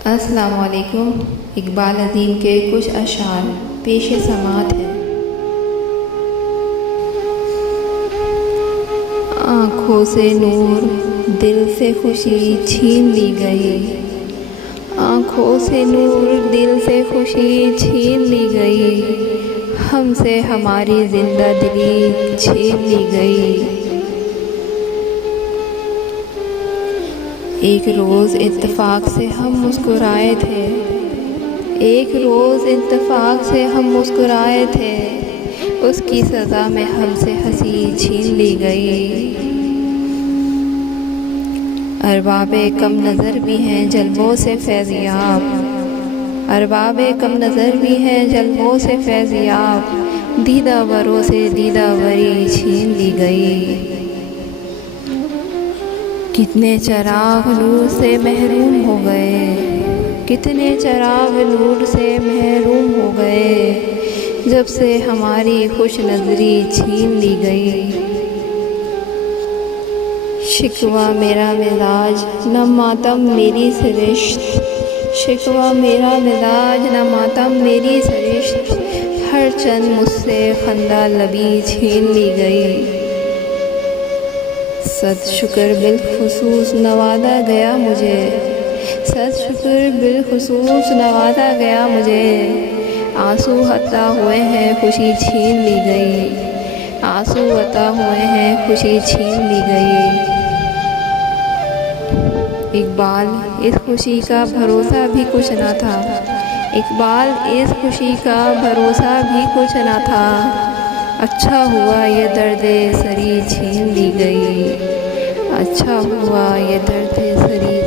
अस्सलाम वालेकुम। इकबाल अज़ीम के कुछ अशार पेश समात है। आँखों से नूर दिल से खुशी छीन ली गई, आँखों से नूर दिल से खुशी छीन ली गई, हमसे हमारी ज़िंदा दिली छीन ली गई। एक रोज़ इत्तेफाक से हम मुस्कुराए थे, एक रोज़ इत्तेफाक से हम मुस्कुराए थे, उसकी सज़ा में हमसे हंसी छीन ली गई। अरबाबे कम नज़र भी हैं जल्बों से फैज़याब, अरबाबे कम नज़र भी हैं जल्बों से फैज़याब, दीदावरों से दीदावरी छीन ली गई। कितने चराग नूर से महरूम हो गए, कितने चराग नूर से महरूम हो गए, जब से हमारी खुश नज़री छीन ली गई। शिकवा मेरा मिजाज न मातम मेरी सरिश्त, शिकवा मेरा मिजाज न मातम मेरी सरिश्त, हर चंद मुझसे खंदा लबी छीन ली गई। सद शुक्र बिलखुसूस नवाजा गया मुझे, सद शुक्र बिलखुसूस नवाजा गया मुझे, आंसू अता हुए हैं खुशी छीन ली गई, आंसू अता हुए हैं खुशी छीन ली गई। इकबाल इस खुशी का भरोसा भी कुछ ना था, इकबाल इस खुशी का भरोसा भी कुछ ना था, अच्छा हुआ ये दर्द सरी छीन ली गई, अच्छा हुआ ये दर्द सरी